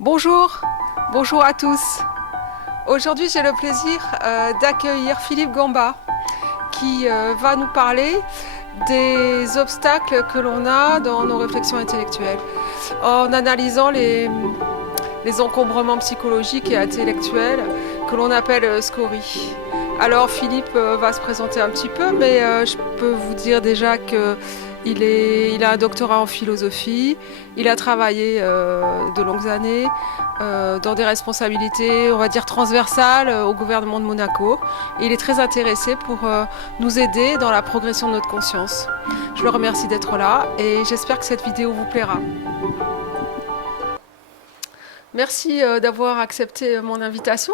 Bonjour, bonjour à tous. Aujourd'hui, j'ai le plaisir d'accueillir Philippe Gamba qui va nous parler des obstacles que l'on a dans nos réflexions intellectuelles en analysant les encombrements psychologiques et intellectuels que l'on appelle scories. Alors Philippe va se présenter un petit peu, mais je peux vous dire déjà que il a un doctorat en philosophie, il a travaillé de longues années dans des responsabilités, on va dire, transversales au gouvernement de Monaco. Et il est très intéressé pour nous aider dans la progression de notre conscience. Je le remercie d'être là et j'espère que cette vidéo vous plaira. Merci d'avoir accepté mon invitation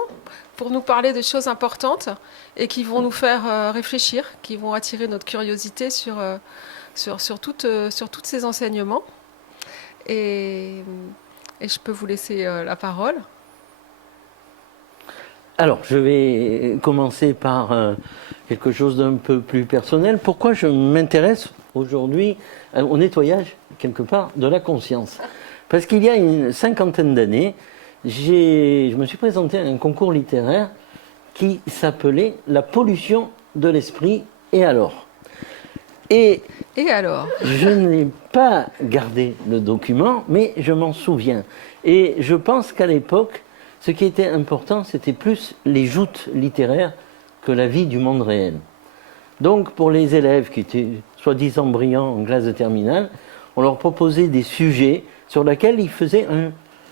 pour nous parler de choses importantes et qui vont nous faire réfléchir, qui vont attirer notre curiosité sur tous ces enseignements. Et je peux vous laisser la parole. Alors, je vais commencer par quelque chose d'un peu plus personnel. Pourquoi je m'intéresse aujourd'hui au nettoyage, quelque part, de la conscience? Parce qu'il y a une cinquantaine d'années, je me suis présenté à un concours littéraire qui s'appelait « La pollution de l'esprit, et alors ?» Et alors je n'ai pas gardé le document, mais je m'en souviens. Et je pense qu'à l'époque, ce qui était important, c'était plus les joutes littéraires que la vie du monde réel. Donc, pour les élèves qui étaient soi-disant brillants en classe de terminale, on leur proposait des sujets sur lesquels ils faisaient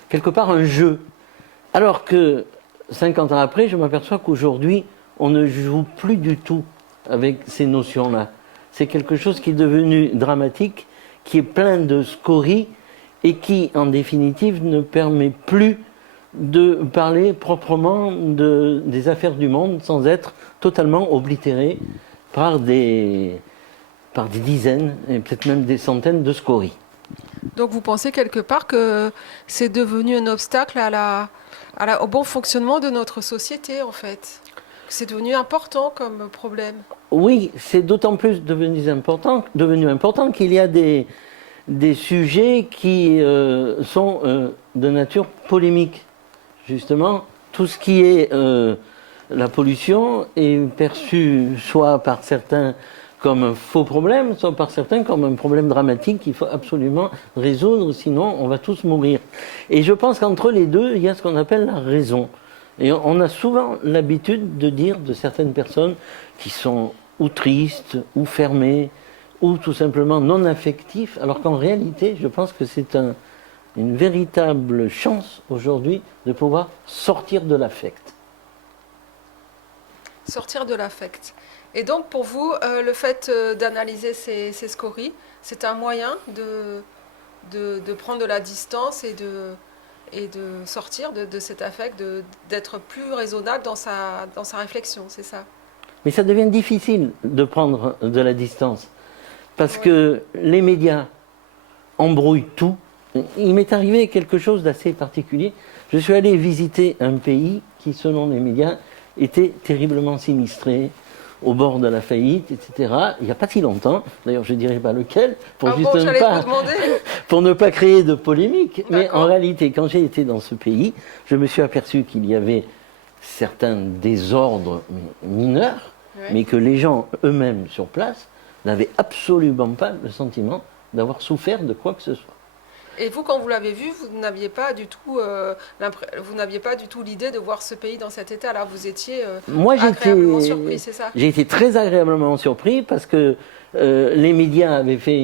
quelque part un jeu. Alors que 50 ans après, je m'aperçois qu'aujourd'hui, on ne joue plus du tout avec ces notions-là. C'est quelque chose qui est devenu dramatique, qui est plein de scories et qui, en définitive, ne permet plus de parler proprement des affaires du monde sans être totalement oblitéré par des dizaines et peut-être même des centaines de scories. Donc vous pensez quelque part que c'est devenu un obstacle au bon fonctionnement de notre société, en fait? C'est devenu important comme problème? Oui, c'est d'autant plus devenu important qu'il y a des sujets qui sont de nature polémique. Justement, tout ce qui est la pollution est perçu soit par certains comme un faux problème, soit par certains comme un problème dramatique qu'il faut absolument résoudre, sinon on va tous mourir. Et je pense qu'entre les deux, il y a ce qu'on appelle la raison. Et on a souvent l'habitude de dire de certaines personnes qui sont ou tristes, ou fermées, ou tout simplement non affectifs, alors qu'en réalité, je pense que c'est une véritable chance aujourd'hui de pouvoir sortir de l'affect. Sortir de l'affect. Et donc pour vous, le fait d'analyser ces scories, c'est un moyen de prendre de la distance et de sortir de cet affect, d'être plus raisonnable dans sa réflexion, c'est ça? Mais ça devient difficile de prendre de la distance, parce que les médias embrouillent tout. Il m'est arrivé quelque chose d'assez particulier. Je suis allé visiter un pays qui, selon les médias, était terriblement sinistré, au bord de la faillite, etc. Il n'y a pas si longtemps, d'ailleurs je ne dirais pas lequel, pour ne pas créer de polémique. Mais en réalité, quand j'ai été dans ce pays, je me suis aperçu qu'il y avait certains désordres mineurs, mais que les gens eux-mêmes sur place n'avaient absolument pas le sentiment d'avoir souffert de quoi que ce soit. Et vous, quand vous l'avez vu, vous n'aviez pas du tout l'idée de voir ce pays dans cet état-là. Vous étiez agréablement surpris, c'est ça? J'ai été très agréablement surpris parce que les médias avaient fait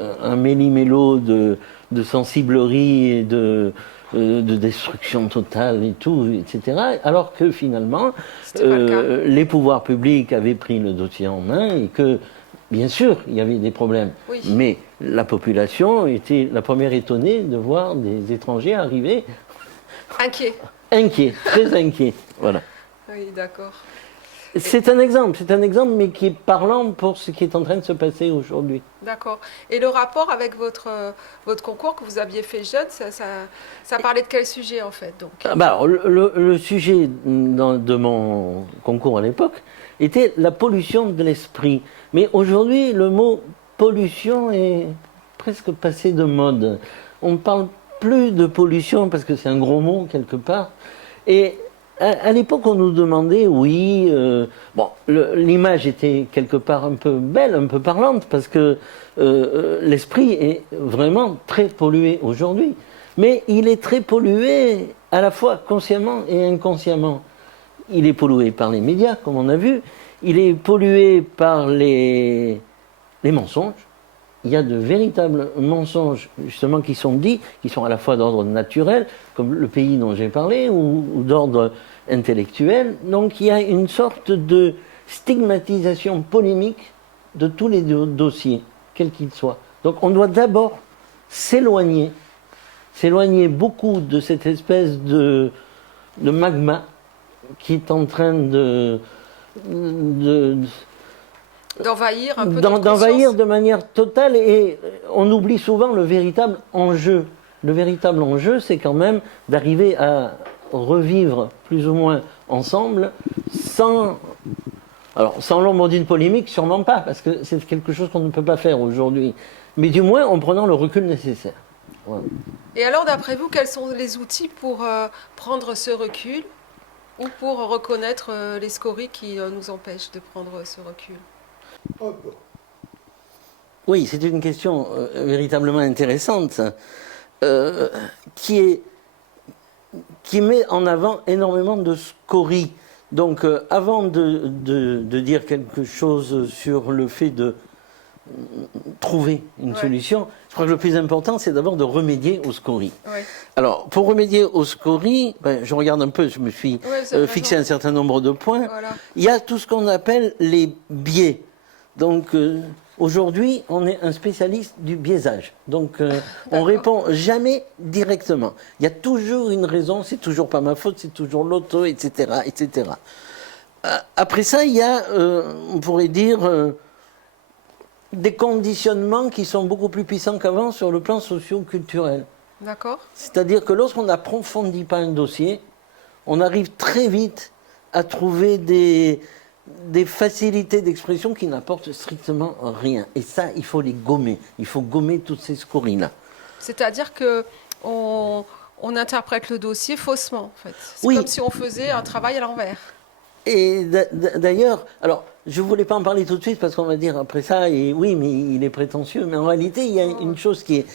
un méli-mélo de sensiblerie et de destruction totale et tout, etc. Alors que finalement, les pouvoirs publics avaient pris le dossier en main et que, bien sûr, il y avait des problèmes. Oui. Mais la population était la première étonnée de voir des étrangers arriver. Inquiets, très inquiets. Voilà. Oui, d'accord. C'est un exemple, mais qui est parlant pour ce qui est en train de se passer aujourd'hui. D'accord. Et le rapport avec votre concours que vous aviez fait jeune, ça parlait de quel sujet en fait donc? Le sujet de mon concours à l'époque était la pollution de l'esprit. Mais aujourd'hui, le mot pollution est presque passé de mode. On ne parle plus de pollution, parce que c'est un gros mot quelque part. Et à l'époque, on nous demandait, oui, bon, l'image était quelque part un peu belle, un peu parlante, parce que l'esprit est vraiment très pollué aujourd'hui. Mais il est très pollué à la fois consciemment et inconsciemment. Il est pollué par les médias, comme on a vu. Il est pollué par les mensonges. Il y a de véritables mensonges, justement, qui sont dits, qui sont à la fois d'ordre naturel, comme le pays dont j'ai parlé, ou d'ordre intellectuel. Donc il y a une sorte de stigmatisation polémique de tous les dossiers, quels qu'ils soient. Donc on doit d'abord s'éloigner beaucoup de cette espèce de magma qui est en train d'envahir un peu d'envahir de manière totale, et on oublie souvent le véritable enjeu. Le véritable enjeu, c'est quand même d'arriver à revivre plus ou moins ensemble sans l'ombre d'une polémique, sûrement pas, parce que c'est quelque chose qu'on ne peut pas faire aujourd'hui, mais du moins en prenant le recul nécessaire. Voilà. Et alors, d'après vous, quels sont les outils pour prendre ce recul ou pour reconnaître les scories qui nous empêchent de prendre ce recul? Oui, c'est une question véritablement intéressante qui met en avant énormément de scories. Donc, avant de dire quelque chose sur le fait de trouver une solution, je crois que le plus important, c'est d'abord de remédier aux scories. Ouais. Alors, pour remédier aux scories, je regarde un peu, je me suis fixé un certain nombre de points. Voilà. Il y a tout ce qu'on appelle les biais. Donc, aujourd'hui, on est un spécialiste du biaisage. Donc, on répond jamais directement. Il y a toujours une raison, c'est toujours pas ma faute, c'est toujours l'auto, etc., etc. Après ça, il y a, on pourrait dire, des conditionnements qui sont beaucoup plus puissants qu'avant sur le plan socio-culturel. D'accord. C'est-à-dire que lorsqu'on n'approfondit pas un dossier, on arrive très vite à trouver des facilités d'expression qui n'apportent strictement rien. Et ça, il faut les gommer. Il faut gommer toutes ces scories-là. C'est-à-dire qu'on interprète le dossier faussement, en fait. C'est comme si on faisait un travail à l'envers. Et d'ailleurs, alors, je ne voulais pas en parler tout de suite parce qu'on va dire après ça, et oui, mais il est prétentieux. Mais en réalité, il y a une chose qui est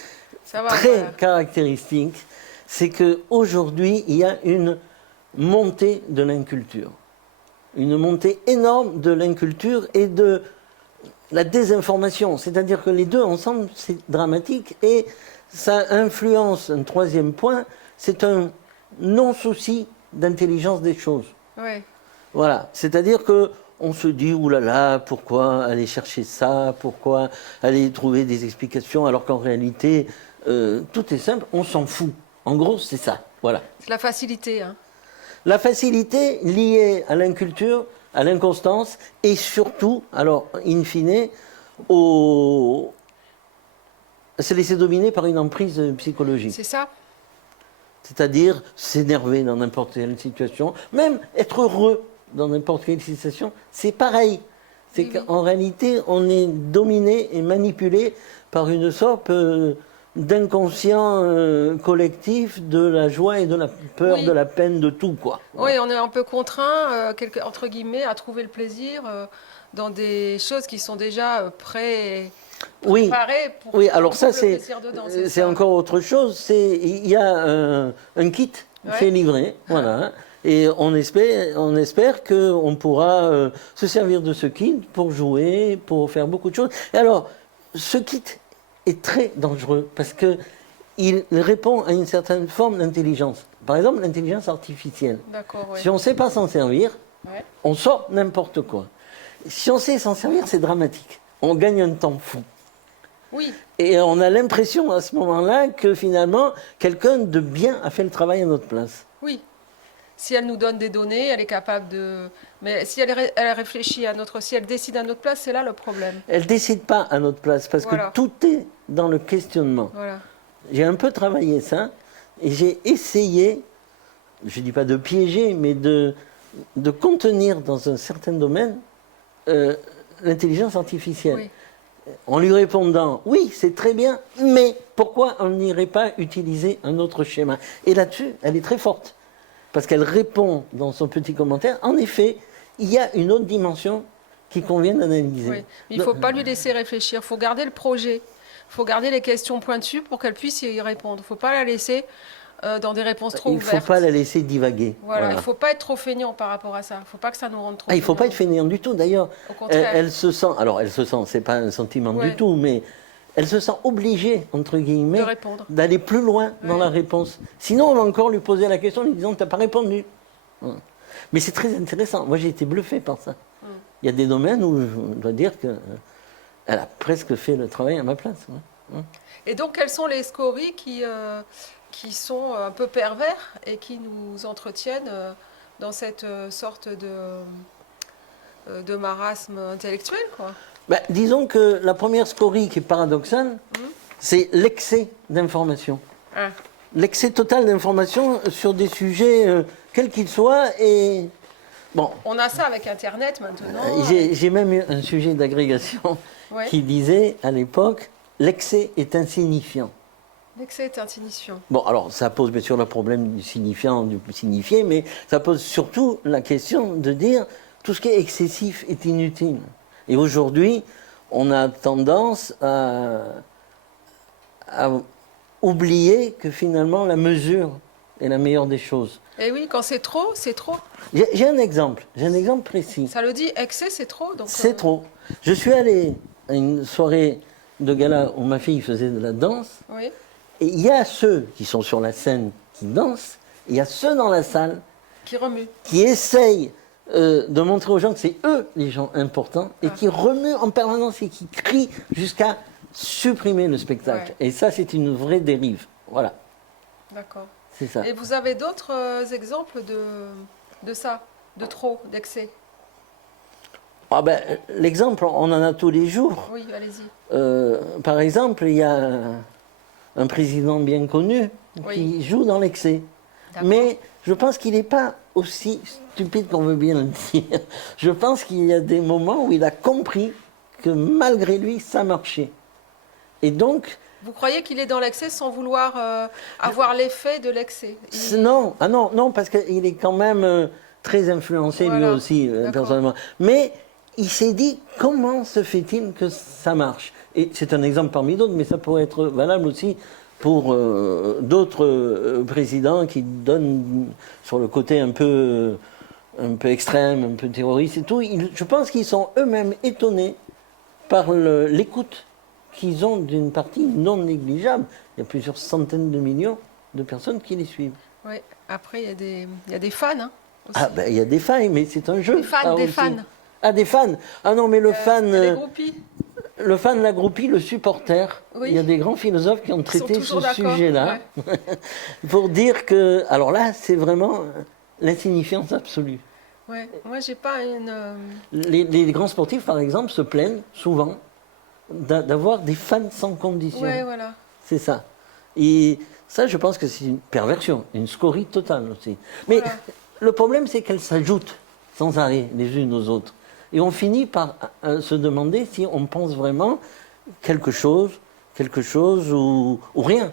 très caractéristique, c'est qu'aujourd'hui, il y a une montée de l'inculture. Une montée énorme de l'inculture et de la désinformation. C'est-à-dire que les deux ensemble, c'est dramatique. Et ça influence, un troisième point, c'est un non-souci d'intelligence des choses. Oui. Voilà. C'est-à-dire qu'on se dit, oulala, pourquoi aller chercher ça? Pourquoi aller trouver des explications alors qu'en réalité, tout est simple, on s'en fout. En gros, c'est ça. Voilà. C'est la facilité, hein. La facilité liée à l'inculture, à l'inconstance et surtout, alors, in fine, se laisser dominer par une emprise psychologique. C'est ça. C'est-à-dire s'énerver dans n'importe quelle situation, même être heureux dans n'importe quelle situation, c'est pareil. C'est qu'en réalité, on est dominé et manipulé par une sorte d'inconscient collectif de la joie et de la peur, de la peine, de tout, quoi. Oui, on est un peu contraint, entre guillemets, à trouver le plaisir dans des choses qui sont déjà préparées pour alors ça, le plaisir dedans. C'est encore autre chose. Il y a un kit fait livrer, voilà. Et on espère qu'on pourra se servir de ce kit pour jouer, pour faire beaucoup de choses. Et alors, ce kit est très dangereux parce qu'il répond à une certaine forme d'intelligence. Par exemple, l'intelligence artificielle. Si on ne sait pas s'en servir, on sort n'importe quoi. Si on sait s'en servir, c'est dramatique. On gagne un temps fou. Oui. Et on a l'impression à ce moment-là que finalement, quelqu'un de bien a fait le travail à notre place. Oui. Si elle nous donne des données, elle est capable de... Mais si elle réfléchit si elle décide à notre place, c'est là le problème. Elle ne décide pas à notre place, parce que tout est dans le questionnement. Voilà. J'ai un peu travaillé ça, et j'ai essayé, je ne dis pas de piéger, mais de contenir dans un certain domaine l'intelligence artificielle. Oui. en lui répondant, oui, c'est très bien, mais pourquoi on n'irait pas utiliser un autre schéma? Et là-dessus, elle est très forte, parce qu'elle répond dans son petit commentaire, en effet, il y a une autre dimension qu'il convient d'analyser. Oui. Mais il ne faut pas lui laisser réfléchir, il faut garder le projet, il faut garder les questions pointues pour qu'elle puisse y répondre. Il ne faut pas la laisser dans des réponses trop Il ne ouvertes. faut pas la laisser divaguer. Voilà, il ne faut pas être trop feignant par rapport à ça. Il ne faut pas que ça nous rende trop Il ne faut pas être feignants. fainéant du tout. D'ailleurs, Au contraire. elle se sent, alors elle se sent, c'est pas un sentiment Ouais. du tout, mais elle se sent obligée, entre guillemets, De répondre. d'aller plus loin dans Ouais. la réponse. Sinon, on va encore lui poser la question en lui disant, tu n'as pas répondu. Mais c'est très intéressant. Moi, j'ai été bluffé par ça. Il y a des domaines où je dois dire qu'elle a presque fait le travail à ma place. Ouais. Et donc, quelles sont les scories qui sont un peu pervers et qui nous entretiennent dans cette sorte de marasme intellectuel, quoi? Ben, disons que la première scorie qui est paradoxale, c'est l'excès d'information. Ah, L'excès total d'information sur des sujets, quels qu'ils soient. Et bon, on a ça avec Internet maintenant. j'ai même eu un sujet d'agrégation Ouais. qui disait à l'époque, l'excès est insignifiant. L'excès est insignifiant. Bon, alors ça pose bien sûr le problème du signifiant, du signifié, mais ça pose surtout la question de dire tout ce qui est excessif est inutile. Et aujourd'hui, on a tendance à oublier que finalement la mesure est la meilleure des choses. Et oui, quand c'est trop, c'est trop. J'ai un exemple précis. Ça le dit, excès, c'est trop. Donc, C'est trop. Je suis allé à une soirée de gala où ma fille faisait de la danse, Oui. et il y a ceux qui sont sur la scène qui dansent, et il y a ceux dans la salle Qui remue. qui essayent de montrer aux gens que c'est eux les gens importants, et qui remuent en permanence et qui crient jusqu'à supprimer le spectacle. Ouais. Et ça, c'est une vraie dérive. Voilà, D'accord. c'est ça. Et vous avez d'autres exemples de ça, de trop, d'excès? Ah ben, l'exemple, on en a tous les jours. Oui, allez-y. Par exemple, il y a un président bien connu Oui. qui joue dans l'excès. D'accord. Mais je pense qu'il n'est pas aussi stupide qu'on veut bien le dire. Je pense qu'il y a des moments où il a compris que malgré lui, ça marchait. Et donc, Vous croyez qu'il est dans l'excès sans vouloir avoir l'effet de l'excès? non, ah non, non, parce qu'il est quand même très influencé lui Voilà. aussi, D'accord. personnellement. Mais il s'est dit, comment se fait-il que ça marche? Et c'est un exemple parmi d'autres, mais ça pourrait être valable aussi pour d'autres présidents qui donnent sur le côté un peu extrême, un peu terroriste et tout. Je pense qu'ils sont eux-mêmes étonnés par l'écoute qu'ils ont d'une partie non négligeable. Il y a plusieurs centaines de millions de personnes qui les suivent. Oui, après, il y a des fans. Hein, aussi. Ah ben il y a des failles, mais c'est un jeu. Des fans, ça des aussi. fans. Ah des fans. Ah non mais le fan, Il y a des groupies. le fan, la groupie, le supporter. Oui. Il y a des grands philosophes qui ont Ils sont traité ce toujours d'accord, sujet-là pour dire que, alors là, c'est vraiment l'insignifiance absolue. Ouais. Moi, j'ai pas une. Les grands sportifs, par exemple, se plaignent souvent d'avoir des fans sans condition. Ouais, voilà. C'est ça. Et ça, je pense que c'est une perversion, une scorie totale aussi. Mais Voilà. le problème, c'est qu'elles s'ajoutent sans arrêt les unes aux autres. Et on finit par se demander si on pense vraiment quelque chose ou rien.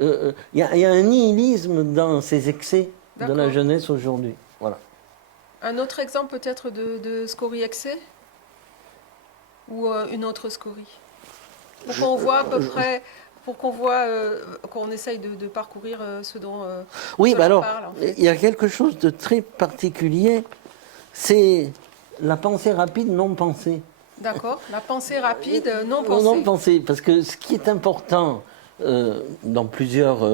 Il y a un nihilisme dans ces excès de la D'accord. jeunesse aujourd'hui. Voilà. Un autre exemple peut-être de scorie excès? Ou une autre scorie? Pour qu'on voit à peu près, pour qu'on voit, qu'on essaye de parcourir ce dont Oui, cela bah alors, parle, en fait. il y a quelque chose de très particulier, c'est la pensée rapide non pensée. D'accord. La pensée rapide, non pensée. Non pensée, parce que ce qui est important dans plusieurs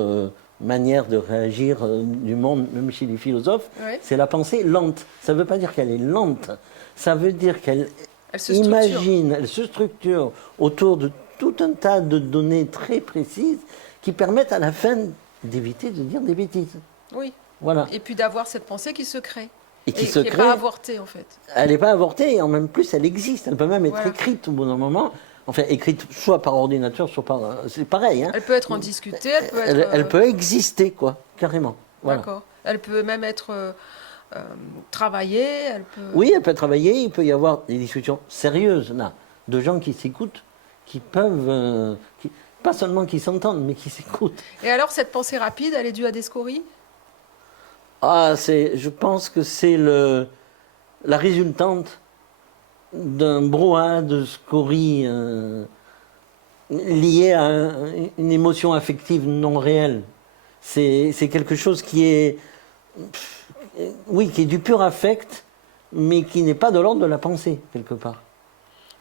manières de réagir du monde, même chez les philosophes, Ouais. c'est la pensée lente. Ça ne veut pas dire qu'elle est lente, ça veut dire qu'elle Elle se structure. imagine, elle se structure autour de tout un tas de données très précises qui permettent à la fin d'éviter de dire des bêtises. Oui. Voilà. Et puis d'avoir cette pensée qui se crée. Et qui Et se qui n'est crée. pas avortée, en fait. Elle n'est pas avortée et en même plus elle existe. Elle peut même être Voilà. écrite au bout d'un moment. Enfin, écrite soit par ordinateur, soit par. C'est pareil. Hein. Elle peut être en discutée, elle peut être. Elle peut exister, quoi, carrément. Voilà. D'accord. Elle peut même être travaillée, elle peut. Oui, elle peut travailler, il peut y avoir des discussions sérieuses là, de gens qui s'écoutent, qui peuvent, pas seulement qui s'entendent, mais qui s'écoutent. Et alors, cette pensée rapide, elle est due à des scories? Ah, je pense que c'est la résultante d'un brouhaha de scories lié à une émotion affective non réelle. C'est quelque chose qui est, oui, qui est du pur affect, mais qui n'est pas de l'ordre de la pensée, quelque part.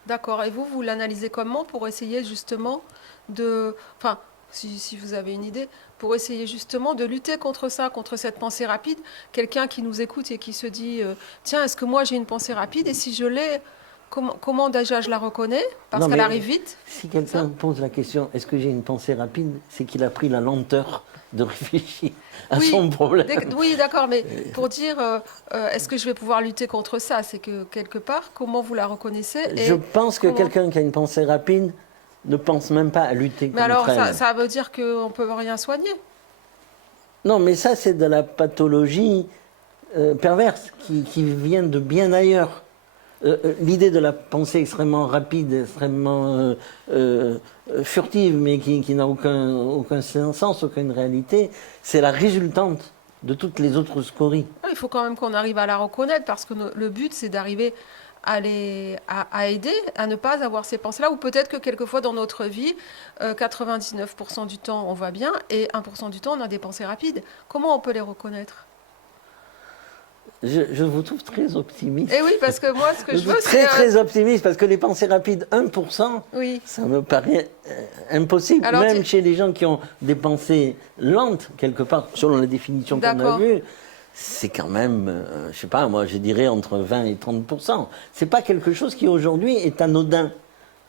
D'accord. Et vous l'analysez comment pour essayer justement de... Enfin, si vous avez une idée, pour essayer justement de lutter contre ça, contre cette pensée rapide. Quelqu'un qui nous écoute et qui se dit, tiens, est-ce que moi j'ai une pensée rapide? Et si je l'ai, comment déjà je la reconnais? Parce qu'elle arrive vite. Si quelqu'un pose la question, est-ce que j'ai une pensée rapide? C'est qu'il a pris la lenteur de réfléchir à son problème. Oui, d'accord, mais pour dire, est-ce que je vais pouvoir lutter contre ça? C'est que quelque part, comment vous la reconnaissez? Je pense que quelqu'un qui a une pensée rapide ne pense même pas à lutter contre elle. Mais alors, ça veut dire qu'on ne peut rien soigner? Non, mais ça, c'est de la pathologie perverse qui vient de bien ailleurs. L'idée de la pensée extrêmement rapide, extrêmement furtive, mais qui n'a aucun sens, aucune réalité, c'est la résultante de toutes les autres scories. Il faut quand même qu'on arrive à la reconnaître, parce que le but, c'est d'arriver à aider à ne pas avoir ces pensées-là, ou peut-être que quelquefois dans notre vie, 99% du temps on va bien, et 1% du temps on a des pensées rapides. Comment on peut les reconnaître? Je vous trouve très optimiste. Et oui, parce que moi, ce que je veux, c'est... Très optimiste, parce que les pensées rapides, 1%, oui, ça me paraît impossible. Alors, même chez les gens qui ont des pensées lentes, quelque part, selon la définition qu'on a vue, c'est quand même, je sais pas, moi je dirais entre 20 et 30%. C'est pas quelque chose qui aujourd'hui est anodin.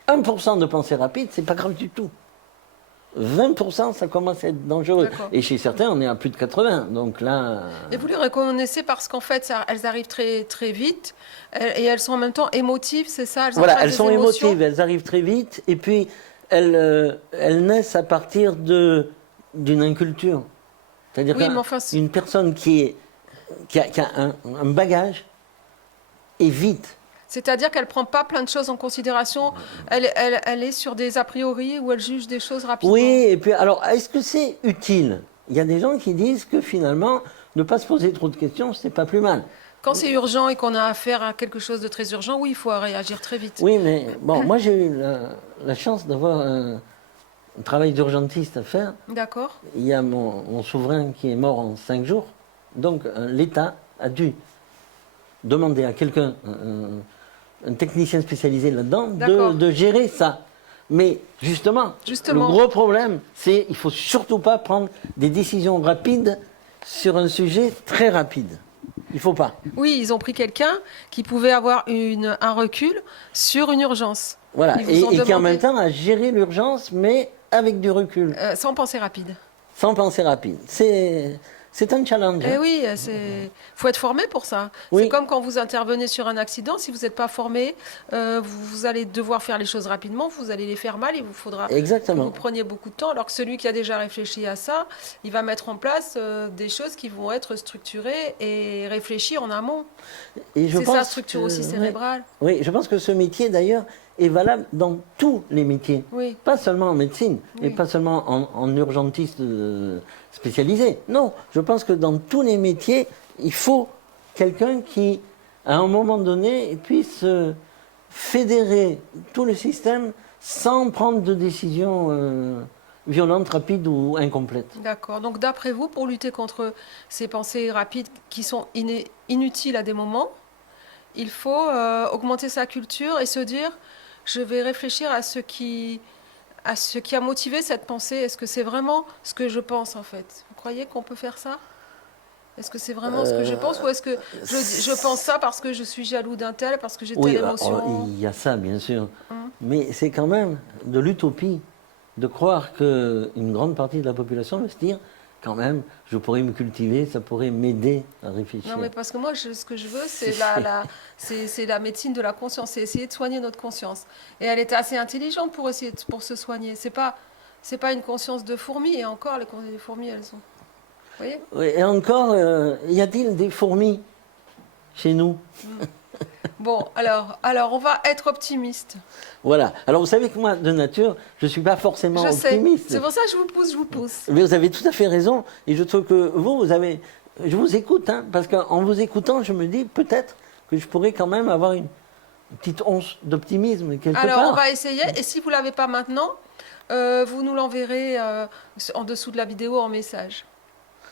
1% de pensée rapide, c'est pas grave du tout. 20%, ça commence à être dangereux. Et chez certains, on est à plus de 80. Donc là... Et vous les reconnaissez parce qu'en fait, elles arrivent très, très vite et elles sont en même temps émotives, c'est ça? Elles sont émotives, elles arrivent très vite et puis elles naissent à partir d'une inculture. C'est-à-dire qu'une personne qui a un bagage est vite. C'est-à-dire qu'elle ne prend pas plein de choses en considération, elle est sur des a priori où elle juge des choses rapidement. Oui, et puis alors, est-ce que c'est utile? Il y a des gens qui disent que finalement, ne pas se poser trop de questions, c'est pas plus mal. Quand c'est urgent et qu'on a affaire à quelque chose de très urgent, oui, il faut réagir très vite. Oui, mais bon, moi j'ai eu la chance d'avoir un travail d'urgentiste à faire. D'accord. Il y a mon souverain qui est mort en 5 jours, donc l'État a dû demander à quelqu'un... un technicien spécialisé là-dedans, de gérer ça. Mais justement, le gros problème, c'est qu'il ne faut surtout pas prendre des décisions rapides sur un sujet très rapide. Il ne faut pas. Oui, ils ont pris quelqu'un qui pouvait avoir un recul sur une urgence. Voilà, et qui en même temps a géré l'urgence, mais avec du recul. Sans pensée rapide. Sans pensée rapide. C'est un challenge. Eh oui, faut être formé pour ça. Oui. C'est comme quand vous intervenez sur un accident, si vous n'êtes pas formé, vous allez devoir faire les choses rapidement, vous allez les faire mal, il vous faudra que vous preniez beaucoup de temps, alors que celui qui a déjà réfléchi à ça, il va mettre en place des choses qui vont être structurées et réfléchies en amont. C'est ça, structure aussi cérébrale. Oui, je pense que ce métier, d'ailleurs, est valable dans tous les métiers. Oui. Pas seulement en médecine, et pas seulement en urgentiste spécialisé. Non, je pense que dans tous les métiers, il faut quelqu'un qui, à un moment donné, puisse fédérer tout le système sans prendre de décisions violentes, rapides ou incomplètes. D'accord. Donc d'après vous, pour lutter contre ces pensées rapides qui sont inutiles à des moments, il faut augmenter sa culture et se dire, je vais réfléchir à ce qui a motivé cette pensée. Est-ce que c'est vraiment ce que je pense en fait? Vous croyez qu'on peut faire ça? Est-ce que c'est vraiment ce que je pense, ou est-ce que je pense ça parce que je suis jaloux d'un tel, parce que j'ai telle émotion? Il y a ça, bien sûr. Mais c'est quand même de l'utopie de croire qu'une grande partie de la population va se dire, quand même, je pourrais me cultiver, ça pourrait m'aider à réfléchir. Non, mais parce que moi, ce que je veux, c'est la médecine de la conscience, c'est essayer de soigner notre conscience. Et elle est assez intelligente pour se soigner. C'est pas une conscience de fourmi, et encore, les fourmis, elles sont... Vous voyez? Oui, et encore, y a-t-il des fourmis chez nous? Bon, alors, on va être optimiste. Voilà. Alors vous savez que moi, de nature, je ne suis pas forcément Je sais. optimiste. C'est pour ça que je vous pousse. Mais vous avez tout à fait raison. Et je trouve que vous avez... Je vous écoute, hein, parce qu'en vous écoutant, je me dis peut-être que je pourrais quand même avoir une petite once d'optimisme quelque part. Alors, on va essayer. Et si vous ne l'avez pas maintenant, vous nous l'enverrez en dessous de la vidéo en message.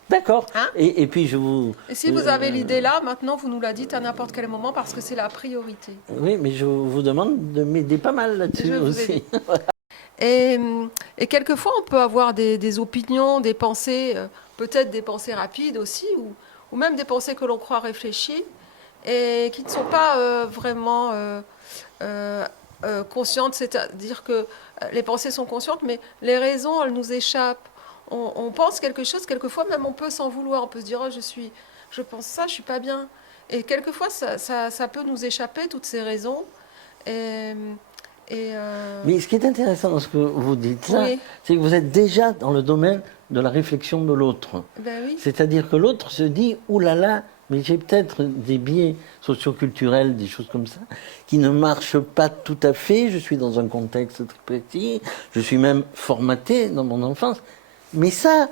D'accord. Hein? Et puis je vous... Et si vous avez l'idée là, maintenant, vous nous la dites à n'importe quel moment parce que c'est la priorité. Oui, mais je vous demande de m'aider pas mal là-dessus Je vous aussi. Et quelquefois, on peut avoir des opinions, des pensées, peut-être des pensées rapides aussi, ou même des pensées que l'on croit réfléchies, et qui ne sont pas vraiment conscientes, c'est-à-dire que les pensées sont conscientes, mais les raisons, elles nous échappent. On pense quelque chose, quelquefois même on peut s'en vouloir, on peut se dire oh, je pense ça, je suis pas bien. Et quelquefois ça peut nous échapper, toutes ces raisons. Et, Mais ce qui est intéressant dans ce que vous dites là, oui. c'est que vous êtes déjà dans le domaine de la réflexion de l'autre. Ben oui. C'est-à-dire que l'autre se dit oulala, mais j'ai peut-être des biais socioculturels, des choses comme ça, qui ne marchent pas tout à fait. Je suis dans un contexte très précis, je suis même formaté dans mon enfance. Mais ça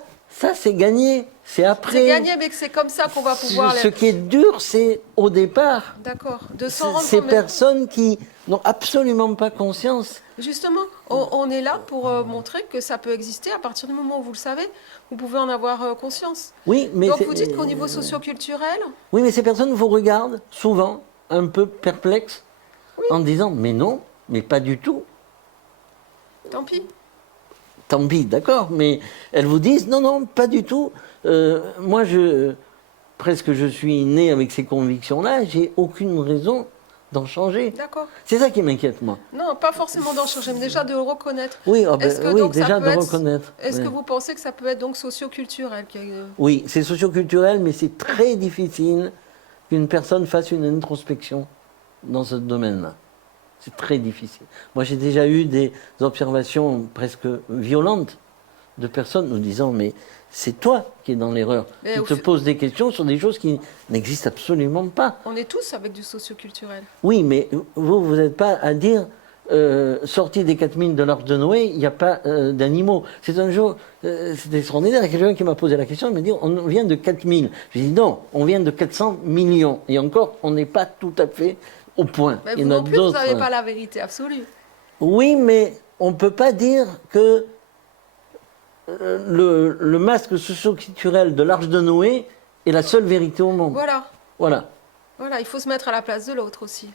c'est gagné, c'est après. C'est gagné, mais que c'est comme ça qu'on va pouvoir... Ce qui est dur, c'est au départ. D'accord, de s'en rendre Ces compte. personnes qui n'ont absolument pas conscience. Justement, on est là pour montrer que ça peut exister à partir du moment où vous le savez, vous pouvez en avoir conscience. Oui, mais donc vous dites qu'au niveau socio-culturel... Oui, mais ces personnes vous regardent souvent un peu perplexes en disant mais non, mais pas du tout. Tant pis. Tant pis, d'accord, mais elles vous disent non, non, pas du tout. Moi, presque je suis né avec ces convictions-là, j'ai aucune raison d'en changer. D'accord. C'est ça qui m'inquiète, moi. Non, pas forcément d'en changer, mais déjà de le reconnaître. Oui, oh ben, oui donc, déjà de reconnaître. Est-ce oui. que vous pensez que ça peut être donc socio-culturel Oui, c'est socio-culturel, mais c'est très difficile qu'une personne fasse une introspection dans ce domaine-là. C'est très difficile. Moi, j'ai déjà eu des observations presque violentes de personnes nous disant mais c'est toi qui es dans l'erreur. Tu te poses des questions sur des choses qui n'existent absolument pas. On est tous avec du socio-culturel. Oui, mais vous n'êtes pas à dire sorti des 4000 de l'Arche de Noé, il n'y a pas d'animaux. C'est un jour, c'est extraordinaire, il y a quelqu'un qui m'a posé la question, il m'a dit on vient de 4000. J'ai dit non, on vient de 400 millions. Et encore, on n'est pas tout à fait au point. Mais vous non plus, vous n'avez pas la vérité absolue. Oui, mais on ne peut pas dire que le masque socio-culturel de l'Arche de Noé est la seule vérité au monde. Voilà. Voilà. Voilà, il faut se mettre à la place de l'autre aussi.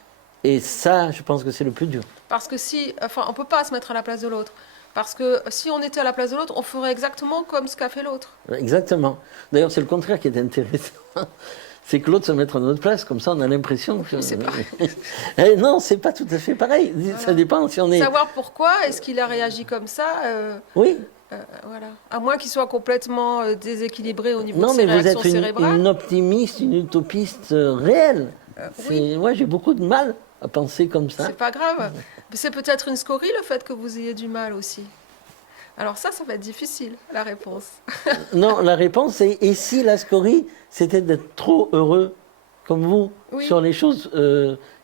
Et ça, je pense que c'est le plus dur. Parce que on ne peut pas se mettre à la place de l'autre. Parce que si on était à la place de l'autre, on ferait exactement comme ce qu'a fait l'autre. Exactement. D'ailleurs, c'est le contraire qui est intéressant. C'est que l'autre se mette à notre place, comme ça on a l'impression que... C'est pareil. Non, c'est pas tout à fait pareil. Voilà. Ça dépend si on est... Savoir pourquoi, est-ce qu'il a réagi comme ça Oui. Voilà. À moins qu'il soit complètement déséquilibré au niveau non, de ses réactions cérébrales. Non, mais vous êtes une optimiste, une utopiste réelle. Oui. Moi, j'ai beaucoup de mal à penser comme ça. C'est pas grave. C'est peut-être une scorie le fait que vous ayez du mal aussi. Alors ça va être difficile, la réponse. Non, la réponse est et si la scorie, c'était d'être trop heureux comme vous sur les choses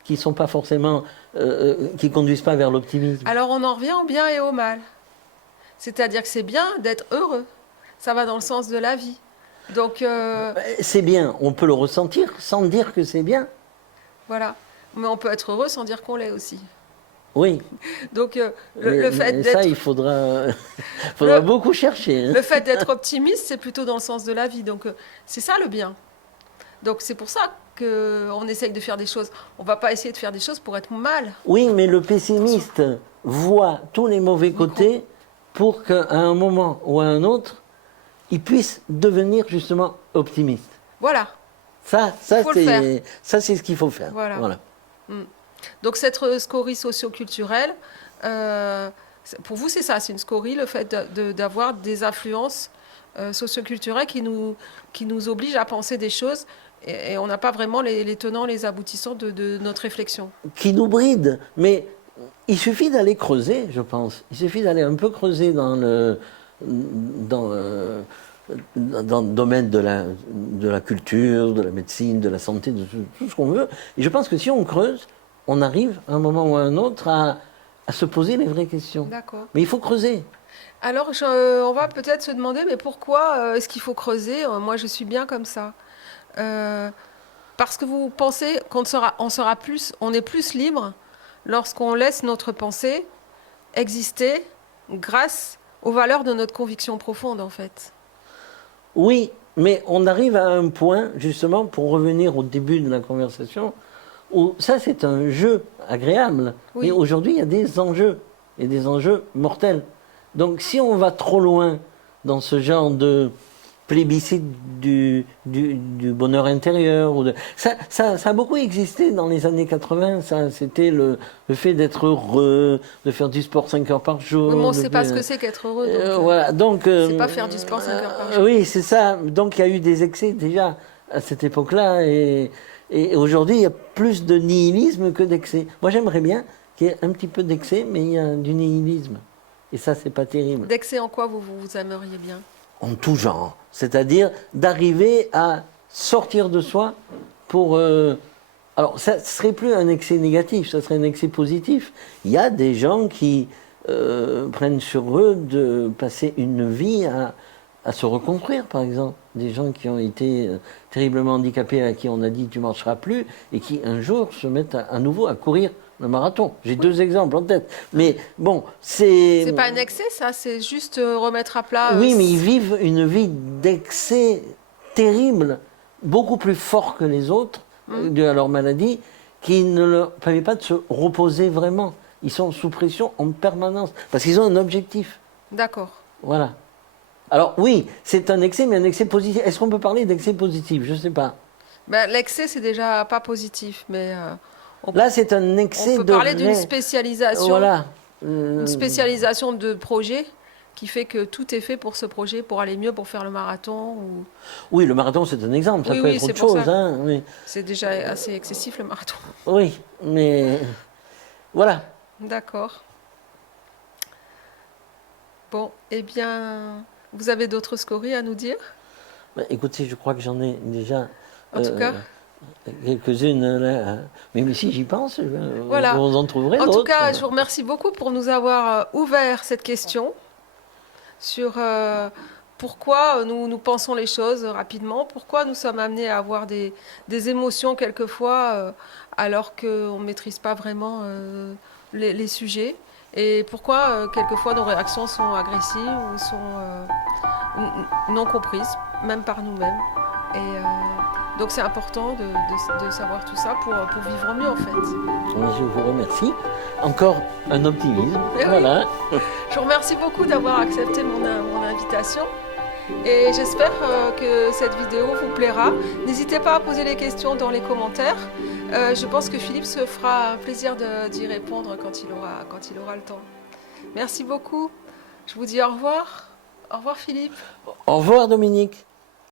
qui ne sont pas forcément, qui conduisent pas vers l'optimisme. Alors on en revient au bien et au mal. C'est-à-dire que c'est bien d'être heureux. Ça va dans le sens de la vie. Donc c'est bien, on peut le ressentir sans dire que c'est bien. Voilà. Mais on peut être heureux sans dire qu'on l'est aussi. Oui. Donc le fait d'être... Ça, il faudra beaucoup chercher. Hein. Le fait d'être optimiste, c'est plutôt dans le sens de la vie. Donc c'est ça le bien. Donc c'est pour ça qu'on essaye de faire des choses. On ne va pas essayer de faire des choses pour être mal. Oui, mais le pessimiste voit tous les mauvais côtés pour qu'à un moment ou à un autre, il puisse devenir justement optimiste. Voilà. Ça c'est ce qu'il faut faire. Voilà. Donc cette scorie socio-culturelle, pour vous c'est ça, c'est une scorie, le fait d'avoir des influences socio-culturelles qui nous obligent à penser des choses et on n'a pas vraiment les tenants, les aboutissants de notre réflexion. Qui nous bride, mais il suffit d'aller creuser, je pense. Il suffit d'aller un peu creuser dans dans le domaine de la culture, de la médecine, de la santé, de tout ce qu'on veut. Et je pense que si on creuse, on arrive à un moment ou à un autre à se poser les vraies questions. D'accord. Mais il faut creuser. Alors, on va peut-être se demander, mais pourquoi est-ce qu'il faut creuser? Moi, je suis bien comme ça. Euh, Parce que vous pensez on est plus libre lorsqu'on laisse notre pensée exister grâce aux valeurs de notre conviction profonde, en fait. Oui, mais on arrive à un point, justement, pour revenir au début de la conversation, où ça, c'est un jeu agréable. Oui. Mais aujourd'hui, il y a des enjeux, et des enjeux mortels. Donc, si on va trop loin dans ce genre de plébiscite du bonheur intérieur, ça a beaucoup existé dans les années 80, ça, c'était le fait d'être heureux, de faire du sport 5 heures par jour. Mais on ne sait pas ce que c'est qu'être heureux. Donc, voilà, donc... c'est pas faire du sport 5 heures par jour. Oui, c'est ça. Donc, il y a eu des excès déjà à cette époque-là, et aujourd'hui, il y a plus de nihilisme que d'excès. Moi, j'aimerais bien qu'il y ait un petit peu d'excès, mais il y a du nihilisme. Et ça, c'est pas terrible. D'excès en quoi vous aimeriez bien? En tout genre. C'est-à-dire d'arriver à sortir de soi pour... Alors, ça ne serait plus un excès négatif, ça serait un excès positif. Il y a des gens qui prennent sur eux de passer une vie à se reconstruire, par exemple. Des gens qui ont été terriblement handicapés, à qui on a dit tu ne marcheras plus, et qui un jour se mettent à nouveau à courir le marathon. J'ai deux exemples en tête. Mais bon, c'est... C'est pas un excès, ça, c'est juste remettre à plat... Oui, mais ils vivent une vie d'excès terrible, beaucoup plus fort que les autres, dû à leur maladie, qui ne leur permet pas de se reposer vraiment. Ils sont sous pression en permanence, parce qu'ils ont un objectif. D'accord. Voilà. Alors oui, c'est un excès, mais un excès positif. Est-ce qu'on peut parler d'excès positif? Je ne sais pas. Ben, l'excès, c'est déjà pas positif, mais... Là, c'est un excès de... On peut parler d'une spécialisation. Voilà. Une spécialisation de projet qui fait que tout est fait pour ce projet, pour aller mieux, pour faire le marathon. Ou... Oui, le marathon, c'est un exemple. Ça oui, peut oui, être autre chose. Hein, oui. C'est déjà assez excessif, le marathon. Oui, mais... Voilà. D'accord. Bon, eh bien, vous avez d'autres scories à nous dire? Bah, écoutez, je crois que j'en ai déjà... En tout cas... quelques-unes là. Mais si j'y pense, voilà. vous en trouverez d'autres. En tout cas, je vous remercie beaucoup pour nous avoir ouvert cette question sur pourquoi nous pensons les choses rapidement, pourquoi nous sommes amenés à avoir des émotions quelquefois alors qu'on ne maîtrise pas vraiment les sujets, et pourquoi quelquefois nos réactions sont agressives ou sont non comprises, même par nous-mêmes. Et donc c'est important de savoir tout ça pour vivre mieux en fait. Je vous remercie. Encore un optimisme. Et voilà. Oui. Je vous remercie beaucoup d'avoir accepté mon invitation. Et j'espère que cette vidéo vous plaira. N'hésitez pas à poser les questions dans les commentaires. Je pense que Philippe se fera un plaisir d'y répondre quand il aura le temps. Merci beaucoup. Je vous dis au revoir. Au revoir Philippe. Au revoir Dominique.